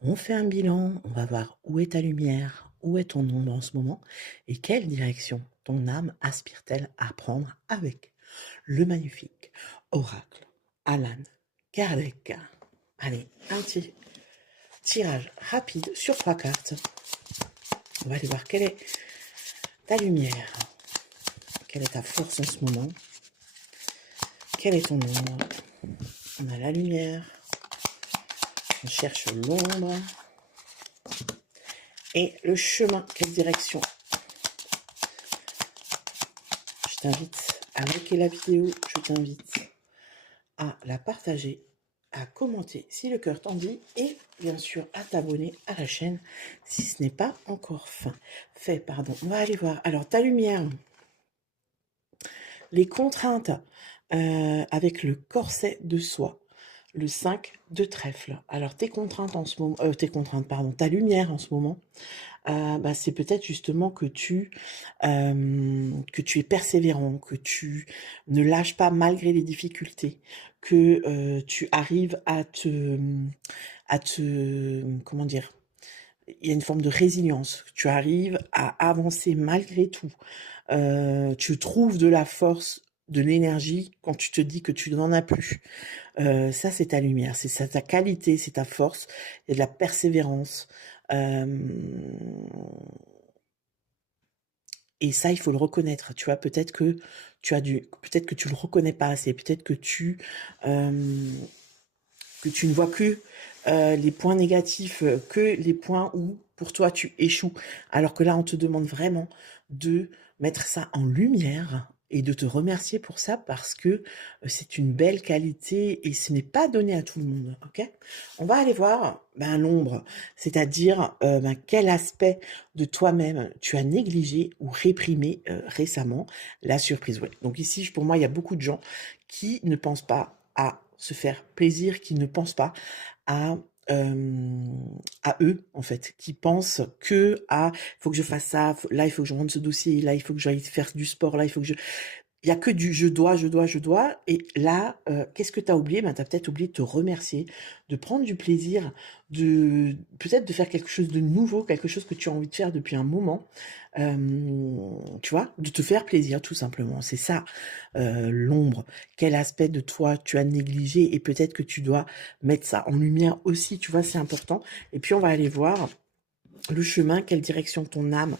On fait un bilan, on va voir où est ta lumière, où est ton ombre en ce moment et quelle direction ton âme aspire-t-elle à prendre avec le magnifique oracle Alan Kardec. Allez, un petit tirage rapide sur 3 cartes. On va aller voir quelle est ta lumière, quelle est ta force en ce moment, quelle est ton ombre. On a la lumière, on cherche l'ombre et le chemin, quelle direction. Je t'invite à liker la vidéo, je t'invite à la partager, à commenter si le cœur t'en dit et bien sûr à t'abonner à la chaîne si ce n'est pas encore fait. On va aller voir. Alors ta lumière, les contraintes avec le corset de soie, le 5 de trèfle. Alors tes contraintes en ce moment, ta lumière en ce moment, c'est peut-être justement que tu es persévérant, que tu ne lâches pas malgré les difficultés, que tu arrives comment dire, il y a une forme de résilience, que tu arrives à avancer malgré tout. Tu trouves de la force, de l'énergie quand tu te dis que tu n'en as plus. Ça, c'est ta lumière, c'est ça, ta qualité, c'est ta force, il y a de la persévérance. Et ça, il faut le reconnaître, tu vois? Peut-être que tu le reconnais pas assez, peut-être que tu ne vois que, les points négatifs, que les points où, pour toi, tu échoues. Alors que là, on te demande vraiment de mettre ça en lumière et de te remercier pour ça parce que, c'est une belle qualité et ce n'est pas donné à tout le monde, OK? On va aller voir, l'ombre, c'est-à-dire, quel aspect de toi-même tu as négligé ou réprimé, récemment. La surprise, ouais. Donc ici, pour moi, il y a beaucoup de gens qui ne pensent pas à se faire plaisir, qui ne pensent pas à, à eux, en fait, qui pensent que à: «Il faut que je fasse ça, là, il faut que je rende ce dossier, là, il faut que j'aille faire du sport, là, il faut que je» il y a que du «je dois, je dois, je dois» et là, qu'est-ce que tu as oublié? Tu as peut-être oublié de te remercier, de prendre du plaisir, de peut-être de faire quelque chose de nouveau, quelque chose que tu as envie de faire depuis un moment, tu vois? De te faire plaisir tout simplement. C'est ça, l'ombre. Quel aspect de toi tu as négligé et peut-être que tu dois mettre ça en lumière aussi, tu vois? C'est important et puis on va aller voir le chemin, quelle direction ton âme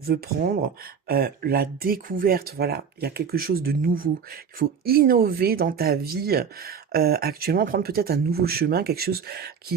veut prendre, la découverte, voilà, il y a quelque chose de nouveau. Il faut innover dans ta vie, actuellement, prendre peut-être un nouveau chemin, quelque chose qui